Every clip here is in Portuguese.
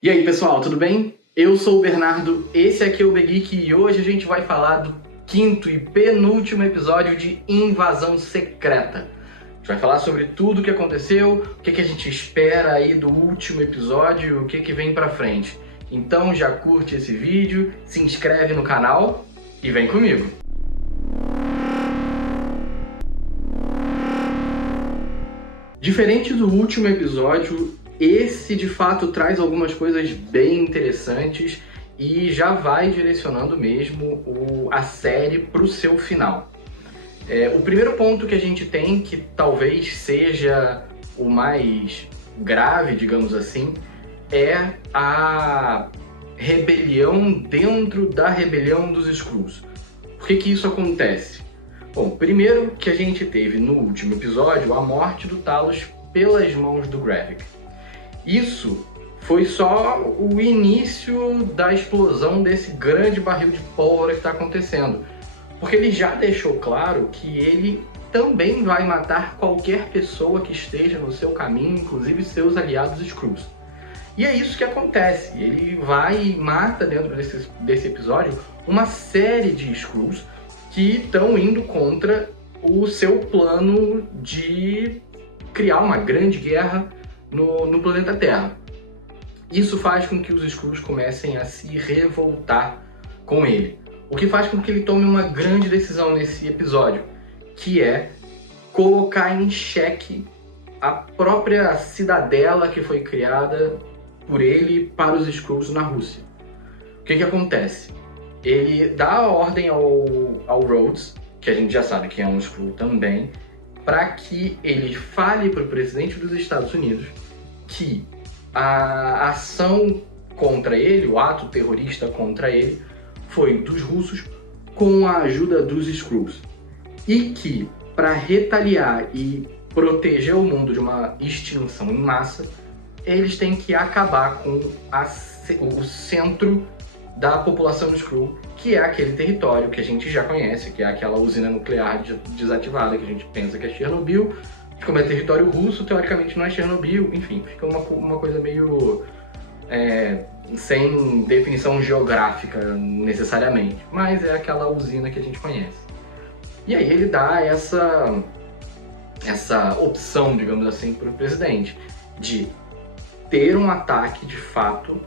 E aí pessoal, tudo bem? Eu sou o Bernardo, esse aqui é o Begeek e hoje a gente vai falar do quinto e penúltimo episódio de Invasão Secreta. A gente vai falar sobre tudo o que aconteceu, o que a gente espera aí do último episódio e o que vem pra frente. Então já curte esse vídeo, se inscreve no canal e vem comigo! Diferente do último episódio, esse de fato traz algumas coisas bem interessantes e já vai direcionando mesmo a série para o seu final. O primeiro ponto que a gente tem, que talvez seja o mais grave, digamos assim, é a rebelião dentro da rebelião dos Skrulls. Por que isso acontece? Bom, primeiro que a gente teve no último episódio a morte do Talos pelas mãos do Gravik. Isso foi só o início da explosão desse grande barril de pólvora que está acontecendo. Porque ele já deixou claro que ele também vai matar qualquer pessoa que esteja no seu caminho, inclusive seus aliados Skrulls. E é isso que acontece. Ele vai e mata dentro desse episódio uma série de Skrulls que estão indo contra o seu plano de criar uma grande guerra no planeta Terra. Isso faz com que os Skrulls comecem a se revoltar com ele. O que faz com que ele tome uma grande decisão nesse episódio, que é colocar em xeque a própria cidadela que foi criada por ele para os Skrulls na Rússia. O que acontece? Ele dá a ordem ao Rhodes, que a gente já sabe que é um Skrull também, para que ele fale para o presidente dos Estados Unidos que a ação contra ele, o ato terrorista contra ele, foi dos russos com a ajuda dos Skrulls. E que, para retaliar e proteger o mundo de uma extinção em massa, eles têm que acabar com o centro da população Skrull, que é aquele território que a gente já conhece, que é aquela usina nuclear desativada, que a gente pensa que é Chernobyl, que como é território russo, teoricamente não é Chernobyl, enfim, fica uma coisa meio sem definição geográfica necessariamente, mas é aquela usina que a gente conhece. E aí ele dá essa opção, digamos assim, para o presidente, de ter um ataque de fato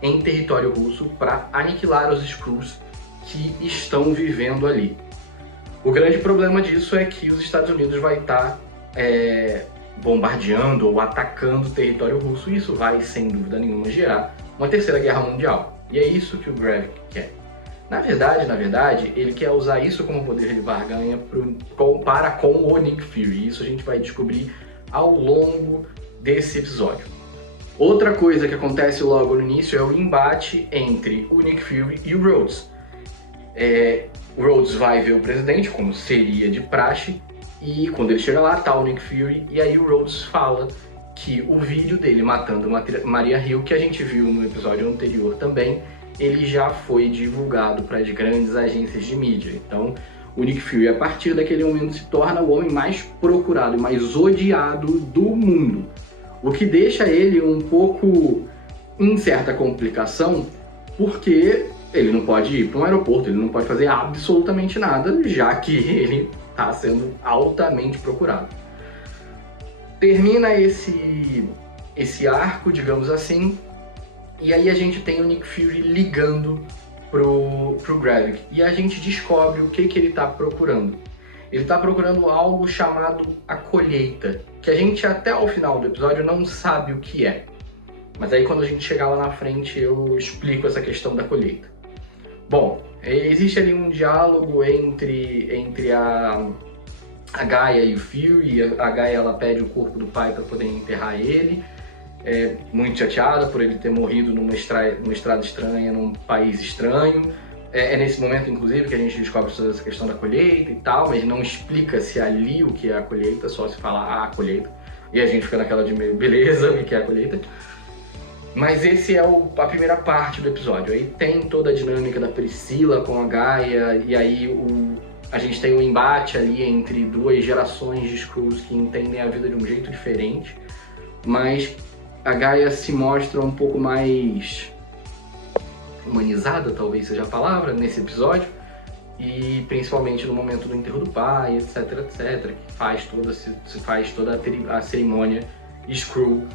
em território russo para aniquilar os Skrulls que estão vivendo ali. O grande problema disso é que os Estados Unidos vai estar bombardeando ou atacando o território russo, e isso vai, sem dúvida nenhuma, gerar uma terceira guerra mundial. E é isso que o Gravik quer. Na verdade, ele quer usar isso como poder de barganha para com o Nick Fury. Isso a gente vai descobrir ao longo desse episódio. Outra coisa que acontece logo no início é o embate entre o Nick Fury e o Rhodes. O Rhodes vai ver o presidente, como seria de praxe, e quando ele chega lá, tá o Nick Fury, e aí o Rhodes fala que o vídeo dele matando Maria Hill, que a gente viu no episódio anterior também, ele já foi divulgado para as grandes agências de mídia. Então, o Nick Fury, a partir daquele momento, se torna o homem mais procurado e mais odiado do mundo. O que deixa ele um pouco em certa complicação, porque ele não pode ir para um aeroporto, ele não pode fazer absolutamente nada, já que ele está sendo altamente procurado. Termina esse arco, digamos assim, e aí a gente tem o Nick Fury ligando pro Gravik, e a gente descobre o que ele está procurando. Ele está procurando algo chamado a colheita, que a gente até o final do episódio não sabe o que é. Mas aí quando a gente chegar lá na frente eu explico essa questão da colheita. Bom, existe ali um diálogo entre a Gaia e o Fury. A Gaia, ela pede o corpo do pai para poder enterrar ele. Muito chateada por ele ter morrido numa estrada estranha, num país estranho. É nesse momento, inclusive, que a gente descobre toda essa questão da colheita e tal, mas não explica-se ali o que é a colheita, só se fala a colheita. E a gente fica naquela de meio, beleza, o que é a colheita? Mas esse é a primeira parte do episódio. Aí tem toda a dinâmica da Priscila com a Gaia, e aí a gente tem um embate ali entre duas gerações de Skrulls que entendem a vida de um jeito diferente, mas a Gaia se mostra um pouco mais humanizada, talvez seja a palavra, nesse episódio, e principalmente no momento do enterro do pai, etc, etc, que se faz toda a cerimônia Skrull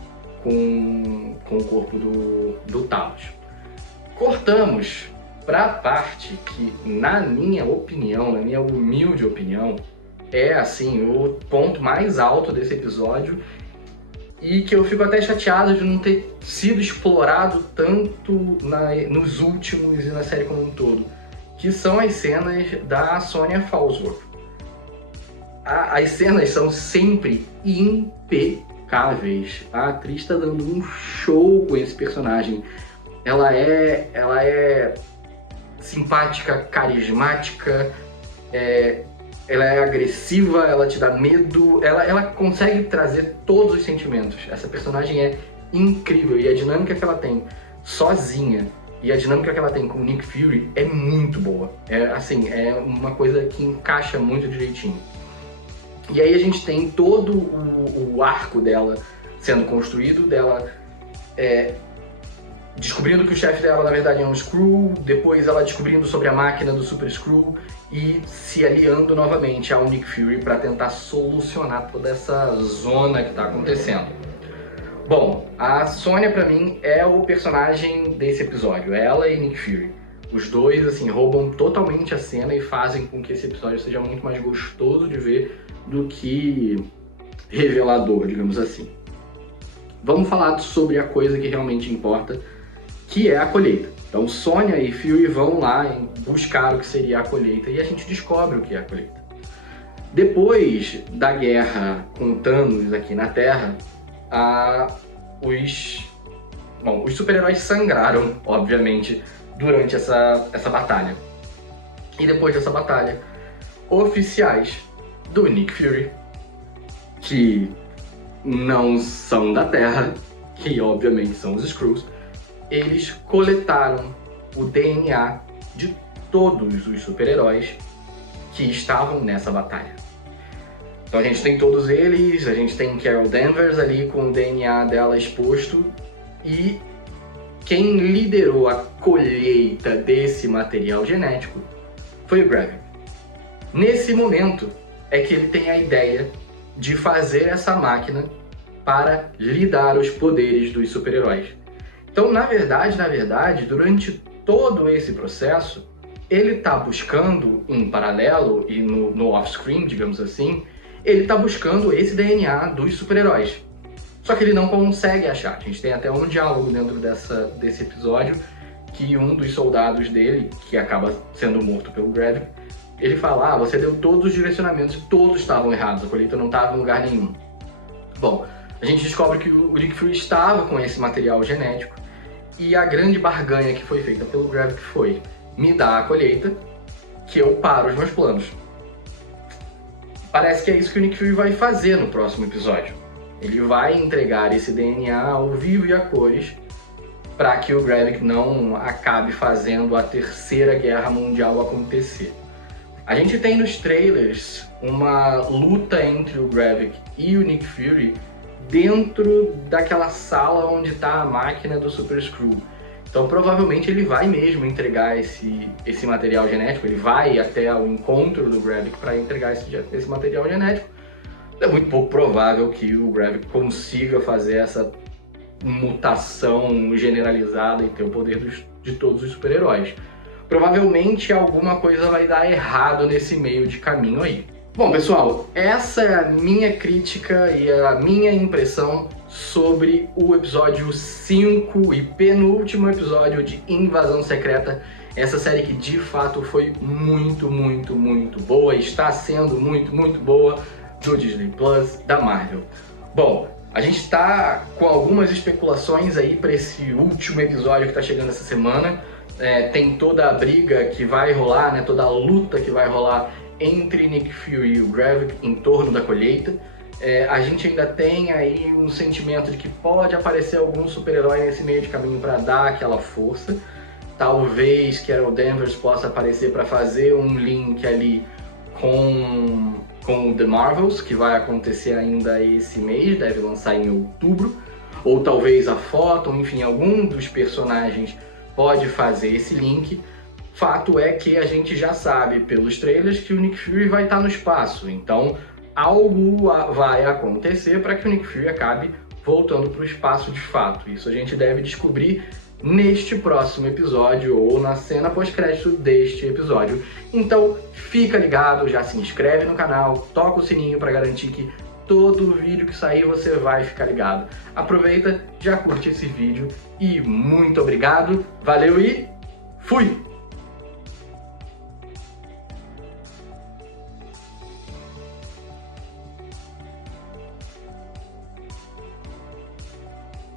com o corpo do Talos. Cortamos para a parte que, na minha opinião, na minha humilde opinião, é assim o ponto mais alto desse episódio e que eu fico até chateado de não ter sido explorado tanto nos últimos e na série como um todo, que são as cenas da Sonya Falsworth. As cenas são sempre impecáveis. A atriz está dando um show com esse personagem. Ela é simpática, carismática, ela é agressiva, ela te dá medo, ela consegue trazer todos os sentimentos. Essa personagem é incrível e a dinâmica que ela tem sozinha e a dinâmica que ela tem com o Nick Fury é muito boa. É uma coisa que encaixa muito direitinho. E aí a gente tem todo o arco dela sendo construído, dela descobrindo que o chefe dela na verdade é um Skrull, depois ela descobrindo sobre a máquina do Super Skrull e se aliando novamente ao Nick Fury para tentar solucionar toda essa zona que está acontecendo. Bom, a Sonya pra mim é o personagem desse episódio, ela e Nick Fury. Os dois assim roubam totalmente a cena e fazem com que esse episódio seja muito mais gostoso de ver do que revelador, digamos assim. Vamos falar sobre a coisa que realmente importa, que é a colheita. Então Sonya e Fury vão lá buscar o que seria a colheita e a gente descobre o que é a colheita. Depois da guerra com Thanos aqui na Terra, os super-heróis sangraram, obviamente, durante essa batalha. E depois dessa batalha, oficiais do Nick Fury, que não são da Terra, que obviamente são os Skrulls, eles coletaram o DNA de todos os super-heróis que estavam nessa batalha. Então a gente tem todos eles, a gente tem Carol Danvers ali com o DNA dela exposto e quem liderou a colheita desse material genético foi o Gravik. Nesse momento é que ele tem a ideia de fazer essa máquina para lhe dar os poderes dos super-heróis. Então, na verdade, durante todo esse processo, ele está buscando em paralelo e no off-screen, digamos assim, ele está buscando esse DNA dos super-heróis. Só que ele não consegue achar. A gente tem até um diálogo dentro desse episódio que um dos soldados dele, que acaba sendo morto pelo Gravik, ele fala, você deu todos os direcionamentos e todos estavam errados, a colheita não estava em lugar nenhum. Bom, a gente descobre que o Nick Fury estava com esse material genético e a grande barganha que foi feita pelo Gravik foi: me dá a colheita que eu paro os meus planos. Parece que é isso que o Nick Fury vai fazer no próximo episódio. Ele vai entregar esse DNA ao vivo e a cores para que o Gravik não acabe fazendo a Terceira Guerra Mundial acontecer. A gente tem nos trailers uma luta entre o Gravik e o Nick Fury dentro daquela sala onde está a máquina do Super Skrull. Então provavelmente ele vai mesmo entregar esse material genético, ele vai até o encontro do Gravik para entregar esse material genético. É muito pouco provável que o Gravik consiga fazer essa mutação generalizada e ter o poder de todos os super-heróis. Provavelmente alguma coisa vai dar errado nesse meio de caminho aí. Bom, pessoal, essa é a minha crítica e a minha impressão sobre o episódio 5 e penúltimo episódio de Invasão Secreta. Essa série que de fato foi muito, muito, muito boa, está sendo muito, muito boa no Disney Plus da Marvel. Bom, a gente está com algumas especulações aí para esse último episódio que está chegando essa semana. Tem toda a briga que vai rolar, né, toda a luta que vai rolar entre Nick Fury e o Gravik em torno da colheita. A gente ainda tem aí um sentimento de que pode aparecer algum super-herói nesse meio de caminho para dar aquela força. Talvez Carol Danvers possa aparecer para fazer um link ali com The Marvels, que vai acontecer ainda esse mês, deve lançar em outubro. ou talvez a foto, ou enfim, algum dos personagens pode fazer esse link. Fato é que a gente já sabe pelos trailers que o Nick Fury vai estar no espaço, então algo vai acontecer para que o Nick Fury acabe voltando para o espaço de fato. Isso a gente deve descobrir neste próximo episódio ou na cena pós-crédito deste episódio. Então fica ligado, já se inscreve no canal, toca o sininho para garantir que todo vídeo que sair você vai ficar ligado. Aproveita, já curte esse vídeo e muito obrigado, valeu e fui!